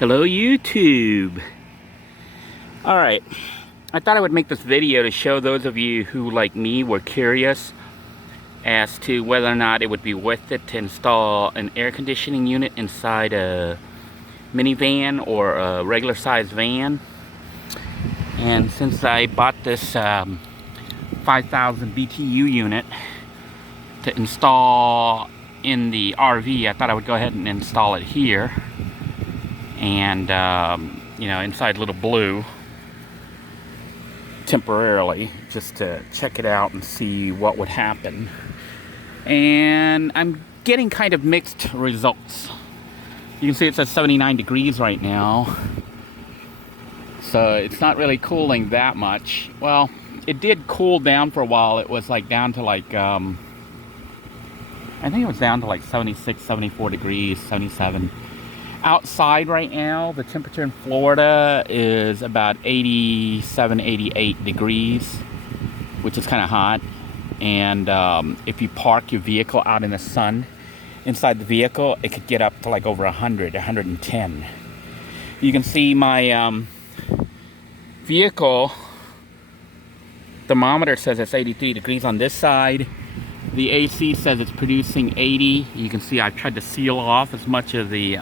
Hello YouTube. Alright, I thought I would make this video to show those of you who, like me, were curious as to whether or not it would be worth it to install an air conditioning unit inside a minivan or a regular sized van. And since I bought this 5,000 BTU unit to install in the RV, I thought I would go ahead and install it here. And you know, inside Little Blue temporarily, just to check it out and see what would happen. And I'm getting kind of mixed results. You can see it's at 79 degrees right now, so it's not really cooling that much. Well, it did cool down for a while. It was like down to like I think it was down to like 76, 74 degrees, 77. Outside right now, the temperature in Florida is about 87, 88 degrees, which is kind of hot. And if you park your vehicle out in the sun, inside the vehicle, it could get up to like over 100, 110. You can see my vehicle thermometer says it's 83 degrees on this side. The AC says it's producing 80. You can see I've tried to seal off as much of the you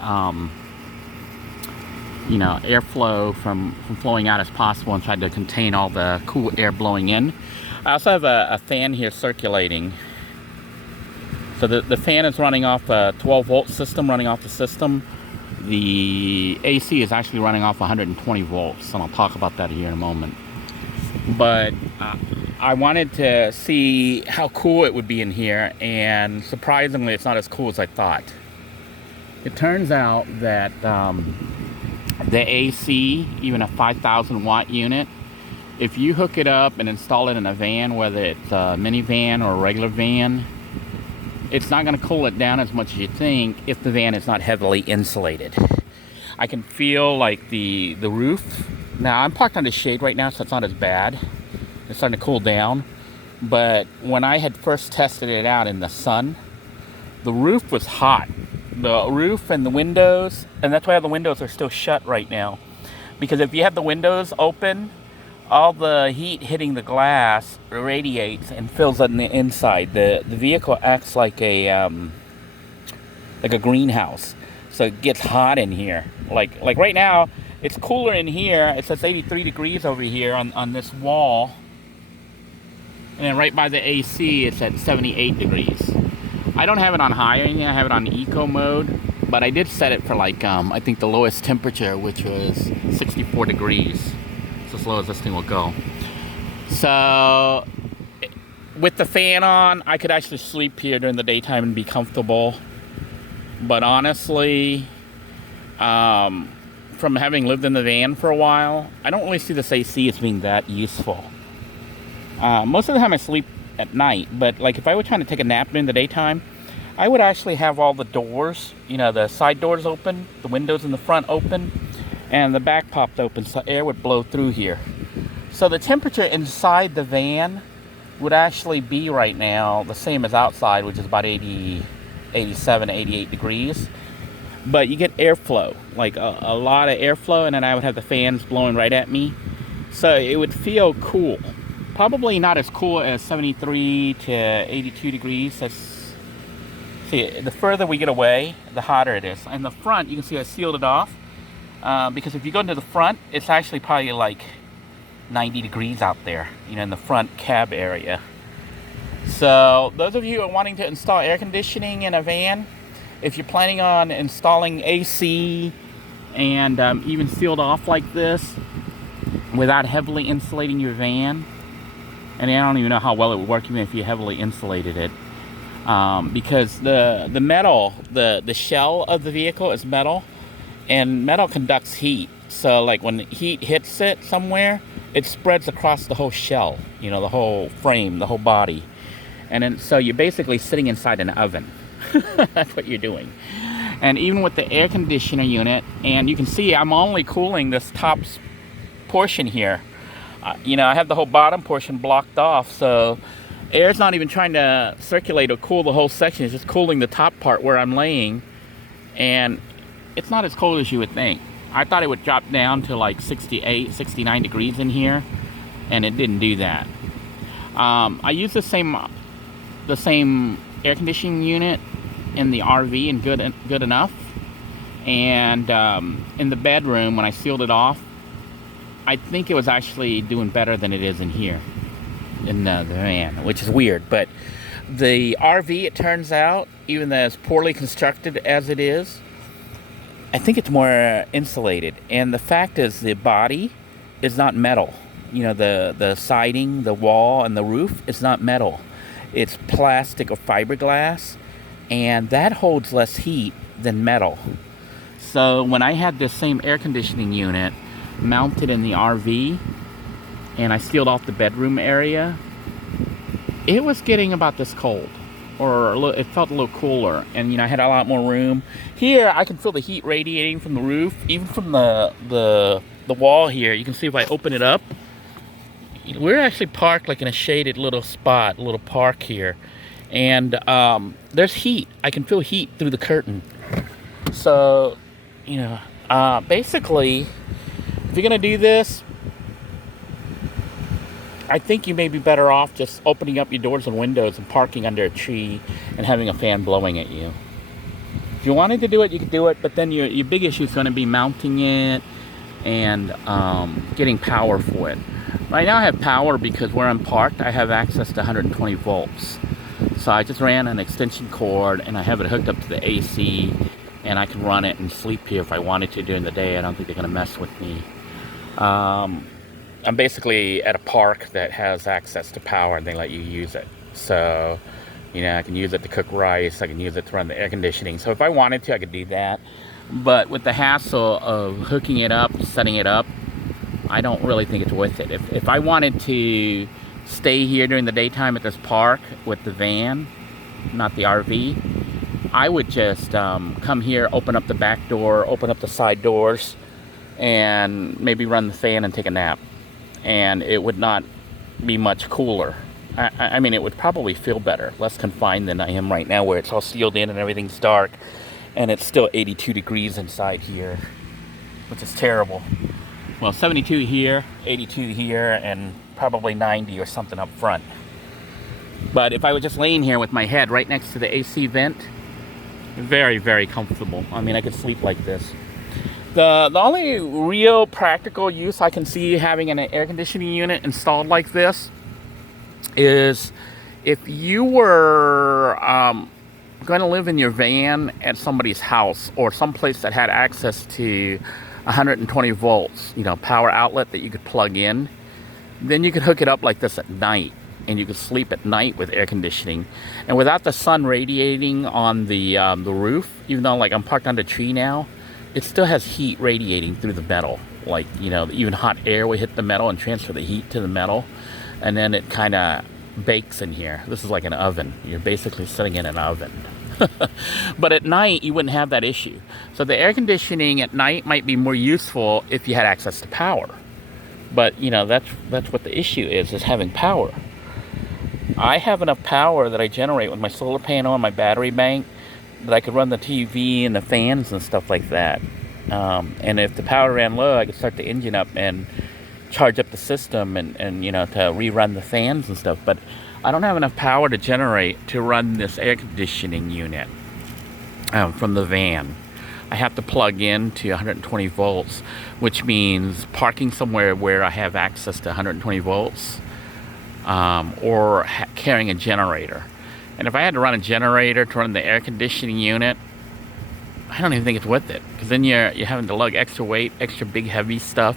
know, airflow from flowing out as possible and tried to contain all the cool air blowing in. I also have a fan here circulating. So the fan is running off a 12 volt system running off the system. The AC is actually running off 120 volts, and I'll talk about that here in a moment. But I wanted to see how cool it would be in here, and surprisingly it's not as cool as I thought. It turns out that the AC, even a 5,000 watt unit, if you hook it up and install it in a van, whether it's a minivan or a regular van, it's not going to cool it down as much as you think if the van is not heavily insulated. I can feel like the roof. Now I'm parked under shade right now, so it's not as bad. It's starting to cool down. But when I had first tested it out in the sun, the roof was hot. The roof and the windows, and that's why the windows are still shut right now. Because if you have the windows open, all the heat hitting the glass radiates and fills on the inside. The vehicle acts like a greenhouse, so it gets hot in here. Like right now, it's cooler in here. It says 83 degrees over here on this wall. And then right by the AC, it's at 78 degrees. I don't have it on high or anything. I have it on eco mode. But I did set it for like, I think the lowest temperature, which was 64 degrees. It's as low as this thing will go. So, with the fan on, I could actually sleep here during the daytime and be comfortable. But honestly, from having lived in the van for a while, I don't really see this AC as being that useful. Most of the time I sleep at night, but like if I were trying to take a nap during the daytime, I would actually have all the doors, you know, the side doors open, the windows in the front open, and the back popped open so air would blow through here. So the temperature inside the van would actually be right now the same as outside, which is about 80, 87, 88 degrees. But you get airflow, like a lot of airflow, and then I would have the fans blowing right at me. So it would feel cool. Probably not as cool as 73 to 82 degrees. See, the further we get away, the hotter it is. In the front, you can see I sealed it off. Because if you go into the front, it's actually probably like 90 degrees out there, you know, in the front cab area. So those of you who are wanting to install air conditioning in a van, if you're planning on installing AC and even sealed off like this without heavily insulating your van, and I don't even know how well it would work even if you heavily insulated it, because the metal, the shell of the vehicle is metal, and metal conducts heat. So like when heat hits it somewhere, it spreads across the whole shell, you know, the whole frame, the whole body. And then so you're basically sitting inside an oven. That's what you're doing. And even with the air conditioner unit, and you can see I'm only cooling this top portion here. You know, I have the whole bottom portion blocked off, so air's not even trying to circulate or cool the whole section. It's just cooling the top part where I'm laying, and it's not as cold as you would think. I thought it would drop down to like 68, 69 degrees in here, and it didn't do that. I use the same air conditioning unit in the RV and good enough. And in the bedroom, when I sealed it off, I think it was actually doing better than it is in here, in the van, which is weird. But the RV, it turns out, even as poorly constructed as it is, I think it's more insulated. And the fact is, the body is not metal. You know, the siding, the wall, and the roof is not metal. It's plastic or fiberglass, and that holds less heat than metal. So when I had this same air conditioning unit mounted in the RV, and I sealed off the bedroom area, it was getting about this cold, or it felt a little cooler, and I had a lot more room. Here, I can feel the heat radiating from the roof, even from the wall here. You can see if I open it up, we're actually parked like in a shaded little spot, a little park here, and there's heat. I can feel heat through the curtain. So, basically, if you're gonna do this, I think you may be better off just opening up your doors and windows and parking under a tree and having a fan blowing at you. If you wanted to do it, you could do it, but then your big issue is going to be mounting it and getting power for it. Right now I have power because where I'm parked, I have access to 120 volts. So I just ran an extension cord and I have it hooked up to the AC, and I can run it and sleep here if I wanted to during the day. I don't think they're going to mess with me. I'm basically at a park that has access to power, and they let you use it. So, I can use it to cook rice. I can use it to run the air conditioning. So if I wanted to, I could do that. But with the hassle of hooking it up, setting it up, I don't really think it's worth it. If I wanted to stay here during the daytime at this park with the van, not the RV, I would just come here, open up the back door, open up the side doors, and maybe run the fan and take a nap. And it would not be much cooler. I mean, it would probably feel better, less confined than I am right now, where it's all sealed in and everything's dark, and it's still 82 degrees inside here, which is terrible. Well, 72 here, 82 here, and probably 90 or something up front. But if I was just laying here with my head right next to the AC vent, very, very comfortable. I mean, I could sleep like this. The only real practical use I can see having an air conditioning unit installed like this is if you were going to live in your van at somebody's house or someplace that had access to 120 volts, power outlet that you could plug in, then you could hook it up like this at night, and you could sleep at night with air conditioning. And without the sun radiating on the roof, even though like I'm parked under a tree now, it still has heat radiating through the metal. Like, even hot air will hit the metal and transfer the heat to the metal. And then it kind of bakes in here. This is like an oven. You're basically sitting in an oven. But at night, you wouldn't have that issue. So the air conditioning at night might be more useful if you had access to power. But, that's what the issue is having power. I have enough power that I generate with my solar panel and my battery bank that I could run the TV and the fans and stuff like that. And if the power ran low, I could start the engine up and charge up the system and to rerun the fans and stuff. But I don't have enough power to generate to run this air conditioning unit from the van. I have to plug in to 120 volts, which means parking somewhere where I have access to 120 volts or carrying a generator. And if I had to run a generator to run the air conditioning unit, I don't even think it's worth it. Because then you're having to lug extra weight, extra big heavy stuff,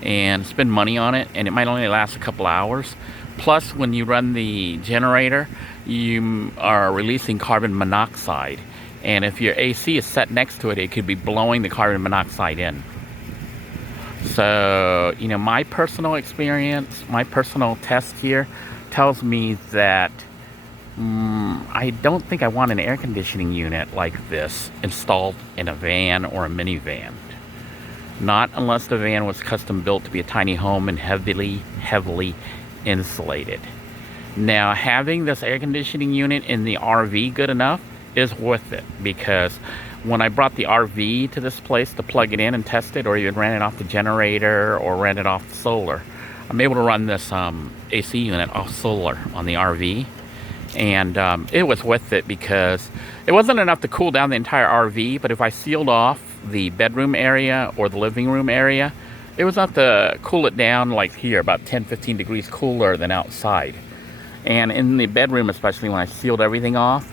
and spend money on it, and it might only last a couple hours. Plus, when you run the generator, you are releasing carbon monoxide. And if your AC is set next to it, it could be blowing the carbon monoxide in. So, my personal experience, my personal test here tells me that I don't think I want an air conditioning unit like this installed in a van or a minivan. Not unless the van was custom built to be a tiny home and heavily insulated. Now, having this air conditioning unit in the RV good enough is worth it, because when I brought the RV to this place to plug it in and test it, or even ran it off the generator or ran it off the solar, I'm able to run this AC unit off solar on the RV. And it was worth it because it wasn't enough to cool down the entire RV, but if I sealed off the bedroom area or the living room area, it was enough to cool it down like here, about 10-15 degrees cooler than outside. And in the bedroom, especially when I sealed everything off,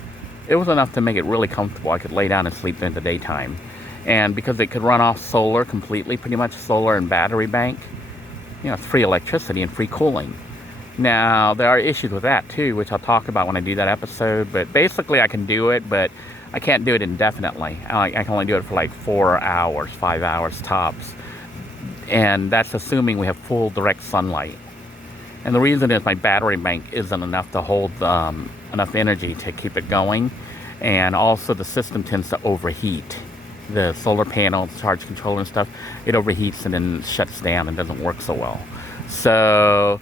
it was enough to make it really comfortable. I could lay down and sleep during the daytime. And because it could run off solar completely, pretty much solar and battery bank, you know, it's free electricity and free cooling. Now, there are issues with that too, which I'll talk about when I do that episode, but basically I can do it, but I can't do it indefinitely. I can only do it for like 4 hours, 5 hours tops. And that's assuming we have full direct sunlight. And the reason is my battery bank isn't enough to hold enough energy to keep it going. And also the system tends to overheat. The solar panel, charge controller and stuff, it overheats and then shuts down and doesn't work so well. So,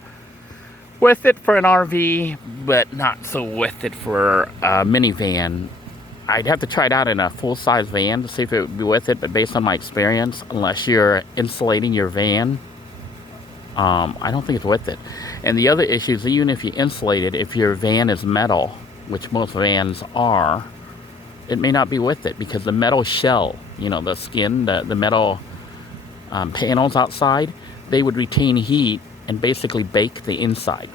worth it for an RV, but not so worth it for a minivan. I'd have to try it out in a full-size van to see if it would be worth it, but based on my experience, unless you're insulating your van, I don't think it's worth it. And the other issue is, even if you insulate it, if your van is metal, which most vans are, it may not be worth it because the metal shell, you know, the skin, the metal panels outside, they would retain heat and basically bake the inside.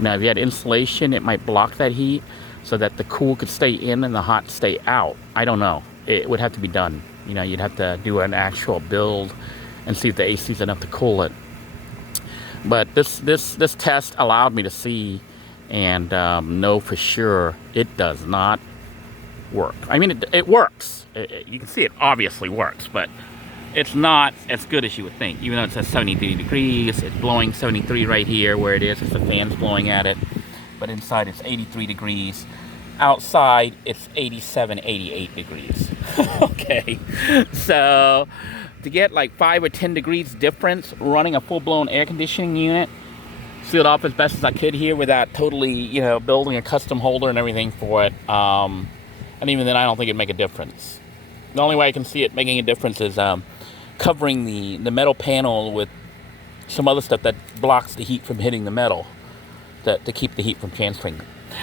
Now, if you had insulation, it might block that heat so that the cool could stay in and the hot stay out. I don't know. It would have to be done. You know, you'd have to do an actual build and see if the AC is enough to cool it. But this test allowed me to see and know for sure it does not work. I mean, it works. You can see it obviously works, but it's not as good as you would think. Even though it says 73 degrees, it's blowing 73 right here where it is. It's the fan's blowing at it. But inside it's 83 degrees. Outside it's 87, 88 degrees. Okay. So to get like 5 or 10 degrees difference running a full-blown air conditioning unit, sealed off as best as I could here without totally, you know, building a custom holder and everything for it. And even then I don't think it'd make a difference. The only way I can see it making a difference is covering the metal panel with some other stuff that blocks the heat from hitting the metal to keep the heat from transferring.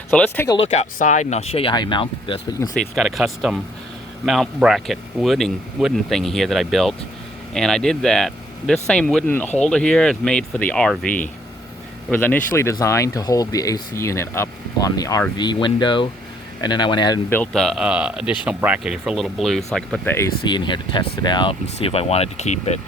So let's take a look outside and I'll show you how I mounted this. But you can see it's got a custom mount bracket wooden thing here that I built. And I did that. This same wooden holder here is made for the RV. It was initially designed to hold the AC unit up on the RV window. And then I went ahead and built a additional bracket here for a little blue so I could put the AC in here to test it out and see if I wanted to keep it.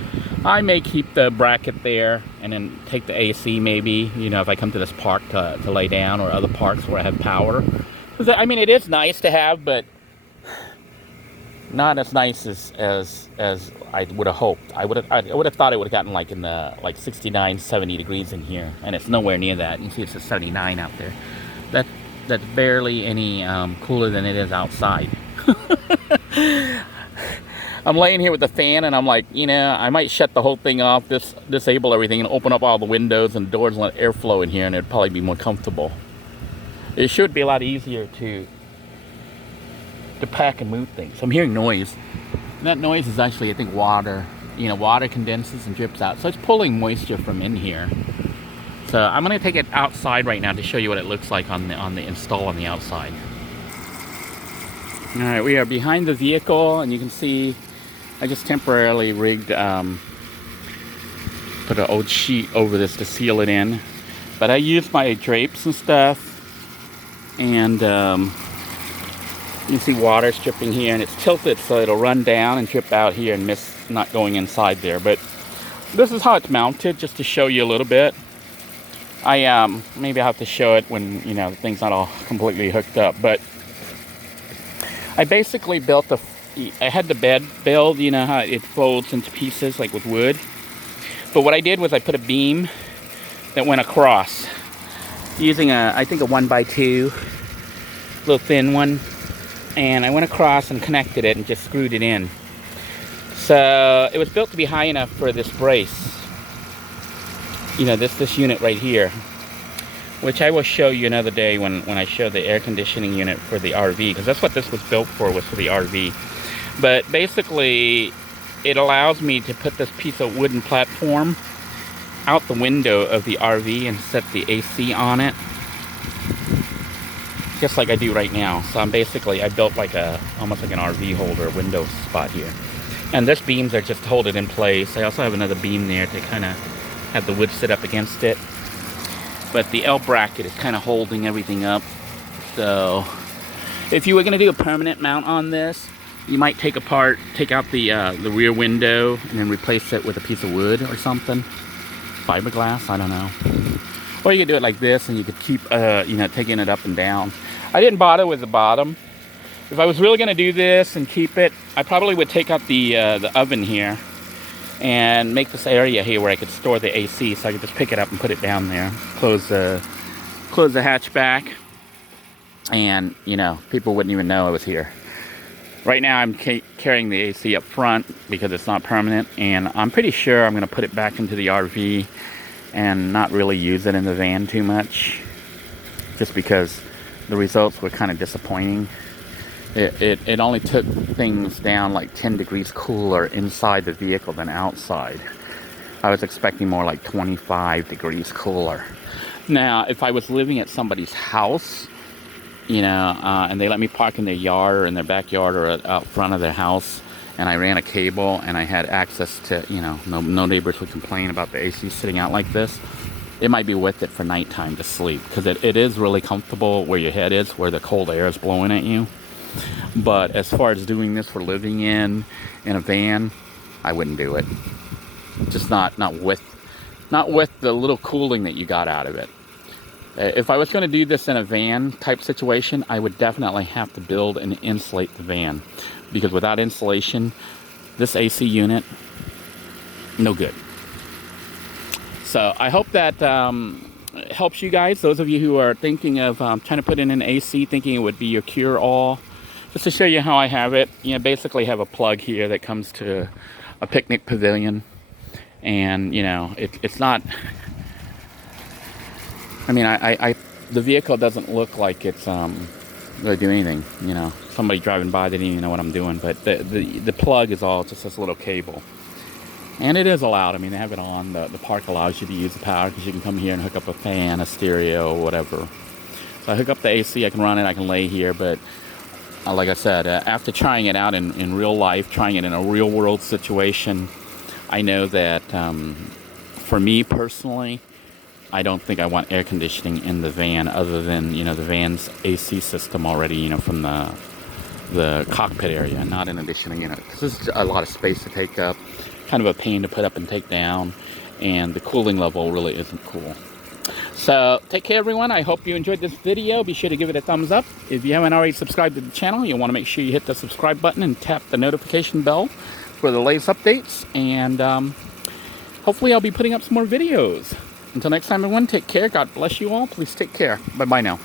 I may keep the bracket there and then take the AC maybe, you know, if I come to this park to lay down, or other parks where I have power. Because, I mean, it is nice to have, but not as nice as I would have hoped. I would have thought it would have gotten like in the 69, 70 degrees in here, and it's nowhere near that. You can see it's at 79 out there. That's barely any cooler than it is outside. I'm laying here with the fan and I'm like, you know, I might shut the whole thing off, disable everything and open up all the windows and doors and let airflow in here, and it'd probably be more comfortable. It should be a lot easier to pack and move things. I'm hearing noise. And that noise is actually, I think, water. You know, water condenses and drips out. So it's pulling moisture from in here. So I'm going to take it outside right now to show you what it looks like on the install on the outside. All right, we are behind the vehicle, and you can see I just temporarily rigged, put an old sheet over this to seal it in. But I used my drapes and stuff, and you can see water dripping here, and it's tilted so it'll run down and drip out here and miss not going inside there. But this is how it's mounted, just to show you a little bit. Maybe I'll have to show it when, you know, the thing's not all completely hooked up. But I basically built I had the bed build, you know how it folds into pieces like with wood. But what I did was I put a beam that went across using I think a 1x2, little thin one. And I went across and connected it and just screwed it in. So it was built to be high enough for this brace. You know, this unit right here. which I will show you another day when I show the air conditioning unit for the RV, because that's what this was built for, was for the RV. But basically, it allows me to put this piece of wooden platform out the window of the RV and set the AC on it, just like I do right now. So I built like almost like an RV holder window spot here. And this beams are just to hold it in place. I also have another beam there to kind of have the wood sit up against it. But the L bracket is kind of holding everything up. So if you were going to do a permanent mount on this, you might take out the rear window and then replace it with a piece of wood or something. Fiberglass, I don't know. Or you could do it like this and you could keep, taking it up and down. I didn't bother with the bottom. If I was really going to do this and keep it, I probably would take out the oven here and make this area here where I could store the AC, so I could just pick it up and put it down there. Close the hatch back, and people wouldn't even know I was here. Right now I'm carrying the AC up front because it's not permanent, and I'm pretty sure I'm going to put it back into the RV and not really use it in the van too much, just because the results were kind of disappointing. It only took things down like 10 degrees cooler inside the vehicle than outside. I was expecting more like 25 degrees cooler. Now, if I was living at somebody's house, and they let me park in their yard or in their backyard or out front of their house, and I ran a cable and I had access to, no neighbors would complain about the AC sitting out like this, it might be worth it for nighttime to sleep, because it is really comfortable where your head is, where the cold air is blowing at you. But as far as doing this for living in a van, I wouldn't do it. Just not with the little cooling that you got out of it. If I was going to do this in a van type situation, I would definitely have to build and insulate the van, because without insulation, this AC unit, no good. So I hope that helps you guys. Those of you who are thinking of trying to put in an AC, thinking it would be your cure-all. Just to show you how I have it, basically have a plug here that comes to a picnic pavilion, and it's not. I mean, the vehicle doesn't look like it's really doing anything. Somebody driving by, they didn't even know what I'm doing, but the plug is all just this little cable, and it is allowed. I mean, they have it on. The park allows you to use the power, because you can come here and hook up a fan, a stereo, whatever. So I hook up the AC, I can run it, I can lay here, but. Like I said, after trying it out in real life, trying it in a real world situation, I know that for me personally, I don't think I want air conditioning in the van, other than the van's AC system already, from the cockpit area, not in addition to because there's a lot of space to take up, kind of a pain to put up and take down, and the cooling level really isn't cool. So, take care everyone. I hope you enjoyed this video. Be sure to give it a thumbs up. If you haven't already subscribed to the channel, you'll want to make sure you hit the subscribe button and tap the notification bell for the latest updates. And hopefully I'll be putting up some more videos. Until next time everyone, take care. God bless you all. Please take care. Bye-bye now.